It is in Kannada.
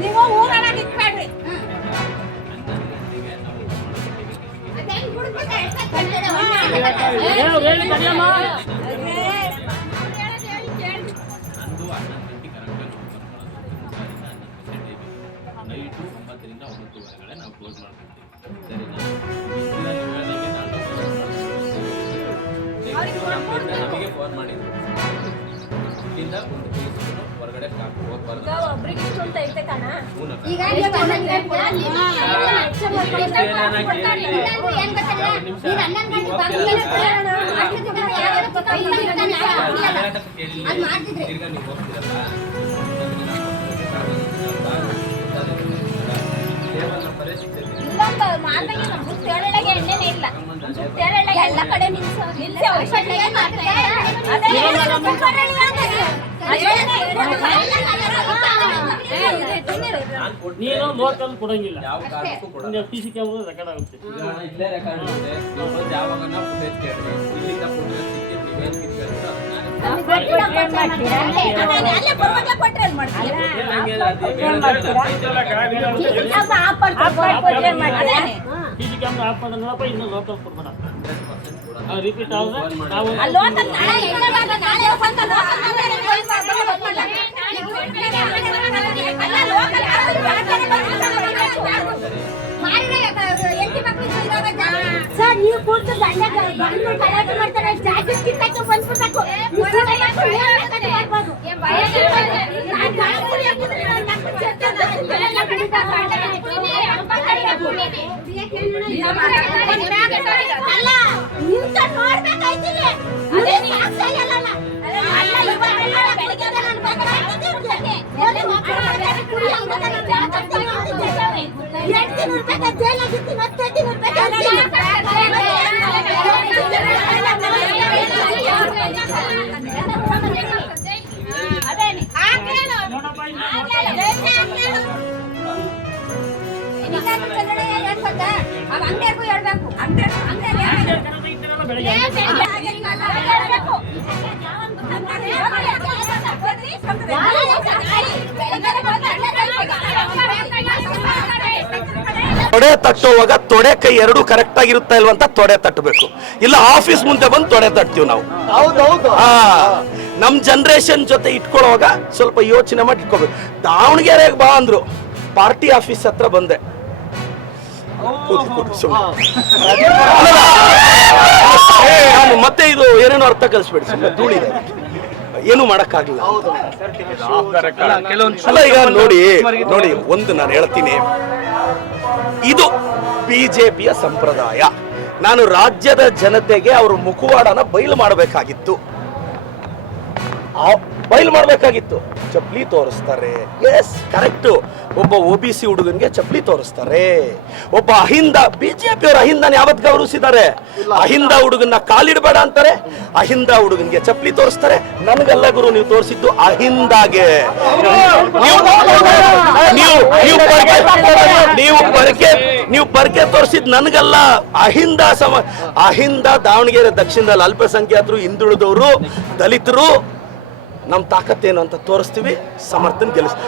ನೀವು ಊರೊಳಗೆ ಇಟ್ಬೇಡ್ರಿ. ನೈಟು 9ರಿಂದ 9:30 ನಾವು ಕ್ಲೋಸ್ ಮಾಡ್ತೀವಿ. ನಮಗೆ ಫೋನ್ ಮಾಡಿದ್ರು ಇಲ್ಲಿಂದ ಒಂದು ಪೀಸ್ಗಳು ಹೊರಗಡೆ ಹೋಗ್ಬಾರ್ದು. ಒಬ್ರಿಗೆ ಇಷ್ಟು ಅಂತ ಐತೆ ಕಣ. ಈಗ ಎಲ್ಲ ಕಡೆ ನೀನು ಲೋಕಲ್ ಕೊಡಂಗಿಲ್ಲ, ಯಾವ ಕಾರಣಕ್ಕೂ ಕೊಡಲ್ಲ. ಟಿಸಿ ಕ್ಯಾಮೆರಾ ರೆಕಾರ್ಡ್ ಆಗುತ್ತೆ. ಇಲ್ಲೇ ರೆಕಾರ್ಡ್ ಇದೆ. ನೀವು ಯಾವಾಗ ಫುಟೇಜ್ ಕೇಳ್ರಿ, ಇಲ್ಲಿಂದ ಫುಟೇಜ್ ಸಿಕ್ಕಿ ನೀವೇನು ಕಿತ್ಕೊಳ್ತೀರೋ ಟಿಸಿ ಕ್ಯಾಮೆರಾ ಆಫ್ ಮಾಡೋಣಪ್ಪ, ಇನ್ನು ಲೋಕಲ್ ಕೊಡ್ಬೇಡ. ರಿಪೀಟ್ ಆದ್ರೆ ನಾವು ಸರ್ ನೀವು ಕೂತು ಗಲಾಟೆ ಮಾಡ್ತಾರೆ, ಜಾಕೆಟ್ ಕಿತ್ತಕ್ಕೆ ಬಂದ್ಬಿಡ್ಬೇಕು. ಅಲ್ಲ ನಿಂತ ನೋಡ್ಬೇಕಾಯ್ತಿಲ್ಲ. ಅಂಗಡಿಗೂ ಹೇಳ್ಬೇಕು. ತೊಡೆ ತಟ್ಟುವಾಗ ತೊಡೆ ಕೈ ಎರಡು ಕರೆಕ್ಟ್ ಆಗಿರುತ್ತಾ ಇಲ್ವ ಅಂತ ತೊಡೆ ತಟ್ಟಬೇಕು. ಇಲ್ಲ ಆಫೀಸ್ ಮುಂದೆ ಬಂದು ತೊಡೆ ತಟ್ತೀವಿ ನಾವು. ನಮ್ ಜನರೇಷನ್ ಜೊತೆ ಇಟ್ಕೊಳ್ಳುವಾಗ ಸ್ವಲ್ಪ ಯೋಚನೆ ಮಾಡಿ ಇಟ್ಕೋಬೇಕು. ದಾವಣಗೆರೆಗೆ ಬಾ ಅಂದ್ರು, ಪಾರ್ಟಿ ಆಫೀಸ್ ಹತ್ರ ಬಂದೆ. ಮತ್ತೆ ಇದು ಏನೇನೋ ಅರ್ಥ ಕಲಿಸ್ಬೇಡಿ, ಸುಮ್ಮನೆ ಧೂಳಿದೆ, ಏನು ಮಾಡಕ್ಕಾಗಲಿಲ್ಲ. ಅಲ್ಲ ಈಗ ನೋಡಿ ನೋಡಿ ಒಂದು ನಾನು ಹೇಳ್ತೀನಿ, ಇದು ಬಿಜೆಪಿಯ ಸಂಪ್ರದಾಯ. ನಾನು ರಾಜ್ಯದ ಜನತೆಗೆ ಅವ್ರ ಮುಖವಾಡನ ಬಯಲು ಮಾಡಬೇಕಾಗಿತ್ತು, ಚಪ್ಪಲಿ ತೋರಿಸ್ತಾರೆ. Yes correct. ಒಬ್ಬ OBC ಹುಡುಗನ್ಗೆ ಚಪ್ಪಲಿ ತೋರಿಸ್ತಾರೆ. ಒಬ್ಬ ಅಹಿಂದ, ಬಿಜೆಪಿ ಅವರು ಅಹಿಂದನ ಯಾವತ್ ಗೌರವಿಸಿದ್ದಾರೆ? ಅಹಿಂದ ಹುಡುಗನ್ನ ಕಾಲಿಡಬೇಡ ಅಂತಾರೆ, ಅಹಿಂದ ಹುಡುಗನ್ಗೆ ಚಪ್ಪಲಿ ತೋರಿಸ್ತಾರೆ. ನನಗೆಲ್ಲ ಗುರು ನೀವು ತೋರಿಸಿದ್ದು ಅಹಿಂದಾಗೆ. ನೀವು ಪರ್ಕೆ ತೋರಿಸಿದ್ ನನಗಲ್ಲ, ಅಹಿಂದ ದಾವಣಗೆರೆ ದಕ್ಷಿಣದಲ್ಲಿ ಅಲ್ಪಸಂಖ್ಯಾತರು, ಹಿಂದುಳಿದವರು, ದಲಿತರು, ನಮ್ ತಾಕತ್ತೇನು ಅಂತ ತೋರಿಸ್ತೀವಿ, ಸಮರ್ಥನ್ ಗೆಲ್ಲಿಸ್ತೀವಿ.